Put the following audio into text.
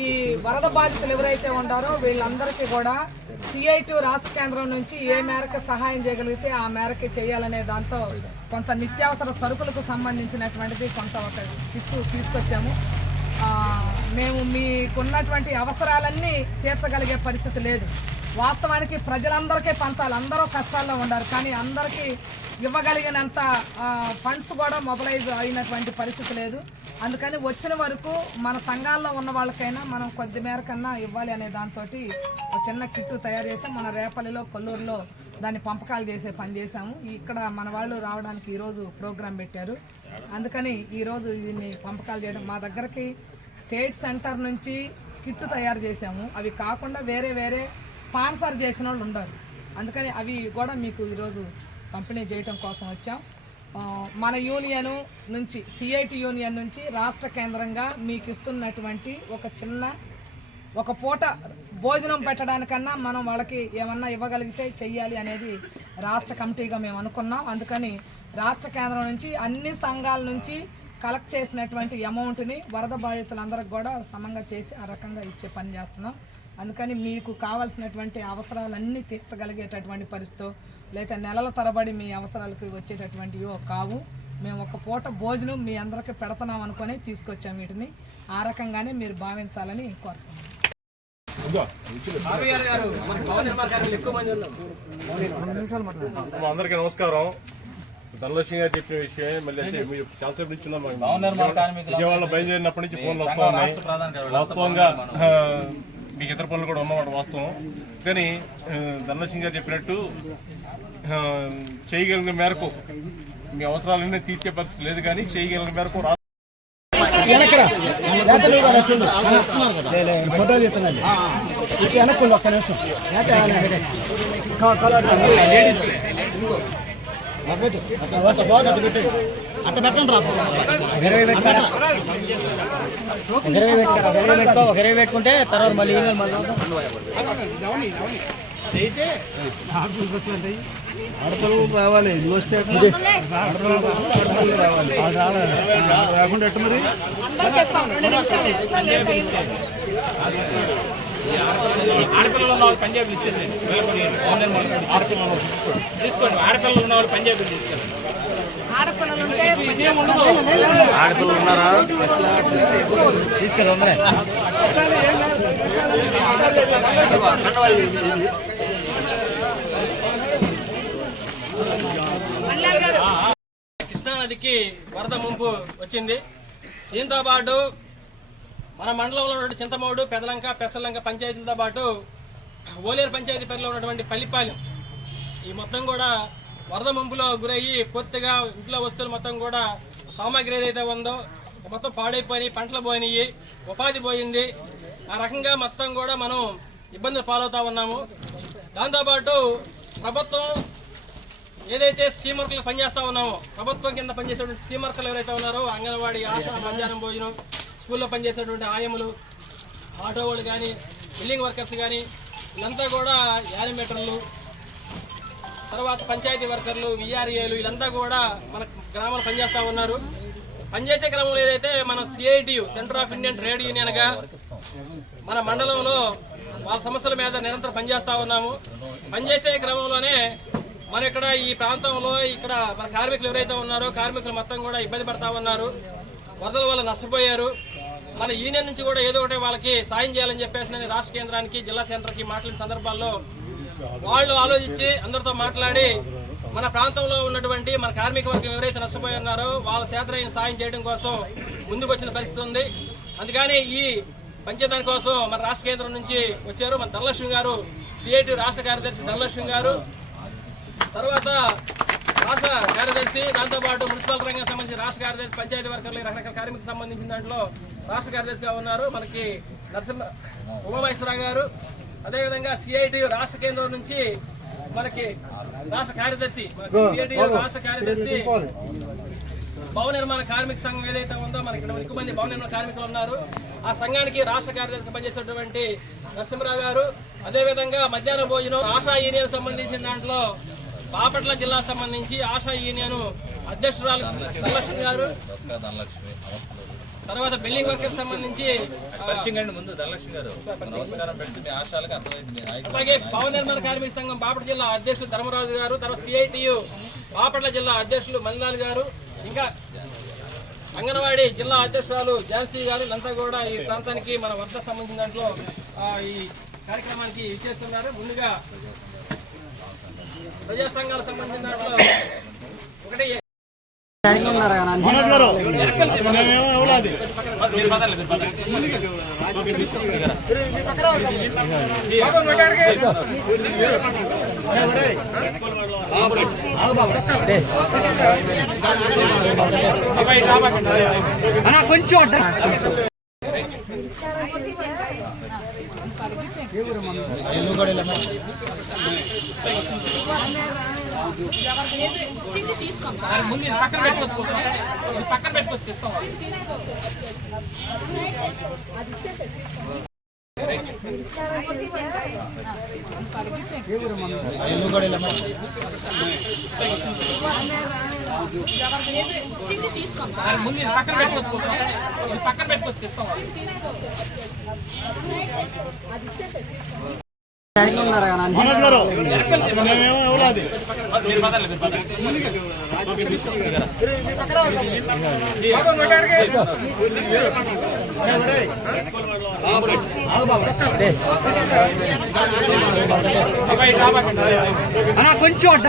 ఈ వరద బాధితులు ఎవరైతే ఉన్నారో వీళ్ళందరికీ కూడా సిఐటి రాష్ట్ర కేంద్రం నుంచి ఏ మేరకు సహాయం చేయగలిగితే ఆ మేరకు చేయాలనే దాంతో కొంత నిత్యావసర సరుకులకు సంబంధించినటువంటిది కొంత ఒక కిట్టు తీసుకొచ్చాము. మేము మీకున్నటువంటి అవసరాలన్నీ తీర్చగలిగే పరిస్థితి లేదు. వాస్తవానికి ప్రజలందరికీ పంచాలి. అందరూ కష్టాల్లో ఉన్నారు. కానీ అందరికీ ఇవ్వగలిగినంత ఫండ్స్ కూడా మొబలైజ్ అయినటువంటి పరిస్థితి లేదు. అందుకని వచ్చిన వరకు మన సంఘాల్లో ఉన్న వాళ్ళకైనా మనం కొద్ది మేరకన్నా ఇవ్వాలి అనే దాంతో ఒక చిన్న కిట్టు తయారు చేసి మన రేపల్లిలో కొల్లూరులో దాన్ని పంపకాలు చేసే పని చేసాము ఇక్కడ మన వాళ్ళు రావడానికి ఈరోజు ప్రోగ్రాం పెట్టారు. అందుకని ఈరోజు దీన్ని పంపకాలు చేయడం మా దగ్గరకి స్టేట్ సెంటర్ నుంచి కిట్టు తయారు చేసాము అవి కాకుండా వేరే వేరే స్పాన్సర్ చేసిన వాళ్ళు ఉండరు అందుకని అవి కూడా మీకు ఈరోజు పంపిణీ చేయటం కోసం వచ్చాం. మన యూనియన్ నుంచి సిఐటి యూనియన్ నుంచి రాష్ట్ర కేంద్రంగా మీకు ఇస్తున్నటువంటి ఒక చిన్న ఒక పూట భోజనం పెట్టడానికన్నా మనం వాళ్ళకి ఏమన్నా ఇవ్వగలిగితే చెయ్యాలి అనేది రాష్ట్ర కమిటీగా మేము అనుకున్నాం. అందుకని రాష్ట్ర కేంద్రం నుంచి అన్ని సంఘాల నుంచి కలెక్ట్ చేసినటువంటి అమౌంట్ని వరద బాధితులందరికి కూడా సమంగా చేసి ఆ రకంగా ఇచ్చే పని చేస్తున్నాం. అందుకని మీకు కావాల్సినటువంటి అవసరాలన్నీ తీర్చగలిగేటటువంటి పరిస్థితి లేదా నెలల తరబడి మీ అవసరాలకు వచ్చేటటువంటివో కావు. మేము ఒక పూట భోజనం మీ అందరికీ పెడతాం అనుకొని తీసుకొచ్చాం వీటిని. ఆ రకంగానే మీరు భావించాలని కోరుతున్నాం అందరికీ నమస్కారం. ధనలక్ష్మి గారు చెప్పిన విషయం మళ్ళీ మీరు. విజయవాడలో బయలుదేరినప్పటి నుంచి ఫోన్లు వస్తూ ఉన్నాయి వాస్తవంగా మీకు ఇతర పనులు కూడా ఉన్నమాట వాస్తవం. కానీ ధనలక్ష్మి గారు చెప్పినట్టు చేయగలిగిన మేరకు మీ అవసరాలన్నీ తీర్చే పరిస్థితి లేదు కానీ చేయగలిగిన మేరకు వెనక్కి ఒక్క నిమిషం. అట్ట పెట్టండి రా ఒక ఇరవై పెట్టుకుంటే తర్వాత మళ్ళీ ఈమెయిల్ రావాలి నువ్వు వస్తే రాకుండా ఎట్టు మరి ఆడపిల్లలు ఉన్న వాళ్ళు పంజాబీ ఇచ్చేసేయండి ఆడపిల్లలు తీసుకోండి. ఆడపిల్లలు ఉన్న వాళ్ళు పంజాబీ తీసుకోండి. ఆడపిల్లలు ఉన్నారా? తీసుకెళ్ళి కృష్ణానదికి వరద ముంపు వచ్చింది. దీంతో పాటు మన మండలంలో ఉన్నటువంటి చింతమౌడు పెదలంక పెసలంక పంచాయతీలతో పాటు ఓలేరు పంచాయతీ పరిధిలో ఉన్నటువంటి పల్లిపాలెం. ఈ మొత్తం కూడా వరద ముంపులో గురయ్యి పూర్తిగా ఇంట్లో వస్తువులు మొత్తం కూడా సామాగ్రి ఏదైతే ఉందో మొత్తం పాడైపోయి పంటలు పోయినాయి ఉపాధి పోయింది. ఆ రకంగా మొత్తం కూడా మనం ఇబ్బందులు పాలవుతా ఉన్నాము. దాంతోపాటు ప్రభుత్వం ఏదైతే స్కీమ్ వర్కర్లు పనిచేస్తూ ఉన్నామో ప్రభుత్వం కింద పనిచేసేటువంటి స్కీమ్ వర్కర్లు ఎవరైతే ఉన్నారో అంగన్వాడీ ఆశ మధ్యాహ్నం భోజనం స్కూల్లో పనిచేసేటువంటి ఆయములు ఆటో వాళ్ళు కానీ బిల్డింగ్ వర్కర్స్ కానీ వీళ్ళంతా కూడా యానిమేటర్లు తర్వాత పంచాయతీ వర్కర్లు విఆర్ఏలు వీళ్ళంతా కూడా మన గ్రామాలు పనిచేస్తూ ఉన్నారు. పనిచేసే క్రమంలో ఏదైతే మన CITU centre of Indian trade యూనియన్గా మన మండలంలో వాళ్ళ సమస్యల మీద నిరంతరం పనిచేస్తూ ఉన్నాము. పనిచేసే క్రమంలోనే మన ఇక్కడ ఈ ప్రాంతంలో ఇక్కడ మన కార్మికులు ఎవరైతే ఉన్నారో కార్మికులు మొత్తం కూడా ఇబ్బంది పడతా ఉన్నారు. వరదల వల్ల నష్టపోయారు. మన యూనియన్ నుంచి కూడా ఏదో ఒకటి వాళ్ళకి సాయం చేయాలని చెప్పేసి నేను రాష్ట్ర కేంద్రానికి జిల్లా సెంటర్కి మాట్లాడిన సందర్భాల్లో వాళ్ళు ఆలోచించి అందరితో మాట్లాడి మన ప్రాంతంలో ఉన్నటువంటి మన కార్మిక వర్గం ఎవరైతే నష్టపోయి ఉన్నారో వాళ్ళ సేతరైన సాయం చేయడం కోసం ముందుకు వచ్చిన పరిస్థితి ఉంది. అందుకని ఈ పంచేదాని కోసం మన రాష్ట్ర కేంద్రం నుంచి వచ్చారు మన ధనలక్ష్మి గారు సిఐటి రాష్ట్ర కార్యదర్శి ధనలక్ష్మి గారు. తర్వాత రాష్ట్ర కార్యదర్శి దాంతోపాటు మున్సిపల్ రంగానికి సంబంధించి రాష్ట్ర కార్యదర్శి పంచాయతీ వర్కర్లు రకరకాల కార్మికులకు సంబంధించిన దాంట్లో రాష్ట్ర కార్యదర్శిగా ఉన్నారు మనకి నరసింహ ఉమామహేశ్వరరావు గారు. అదేవిధంగా సిఐటి రాష్ట్ర కేంద్రం నుంచి మనకి రాష్ట్ర కార్యదర్శి సిఐటి రాష్ట్ర కార్యదర్శి భవన నిర్మాణ కార్మిక సంఘం ఏదైతే ఉందో మనకి ఇక్కడ ఎక్కువ మంది భవన నిర్మాణ కార్మికులు ఉన్నారు. ఆ సంఘానికి రాష్ట్ర కార్యదర్శిగా పనిచేసేటువంటి నరసింహరావు గారు. అదేవిధంగా మధ్యాహ్న భోజనం ఆశా యూనియన్ సంబంధించిన దాంట్లో బాపట్ల జిల్లా సంబంధించి ఆశా యూనియన్ అధ్యక్షురాలు ధనలక్ష్మి గారు. తర్వాత బిల్డింగ్ వర్క్ సంబంధించి పంచింగండి ముందు ధనలక్ష్మి గారు. నమస్కారం పెడితే మీ ఆశాలకు అర్థమైంది అలాగే భవన నిర్మాణ కార్మిక సంఘం బాపట్ల జిల్లా అధ్యక్షులు ధర్మరాజు గారు తర్వాత సిఐటియు బాపట్ల జిల్లా అధ్యక్షులు మల్లాల్ గారు ఇంకా అంగన్వాడీ జిల్లా అధ్యక్షురాలు ఝాన్సీ గారు వీళ్ళంతా కూడా ఈ ప్రాంతానికి మన వద్ద సంబంధించిన దాంట్లో ఈ కార్యక్రమానికి ఇచ్చేస్తున్నారు ముందుగా ప్రజా సంఘాలకు సంబంధించిన దాంట్లో ఒకటి మనోజ్ గారు కొంచెం అడ్డ ముందు ఇది పక్కన పెట్టుకోవచ్చు ఇది పక్కన పెట్టుకోవచ్చు ఇస్తాం ముందు ఇది పక్కన పెట్టుకోవచ్చు ఇది పక్కన పెట్టుకోవచ్చు ఇస్తాం కొంచెం అడ్డ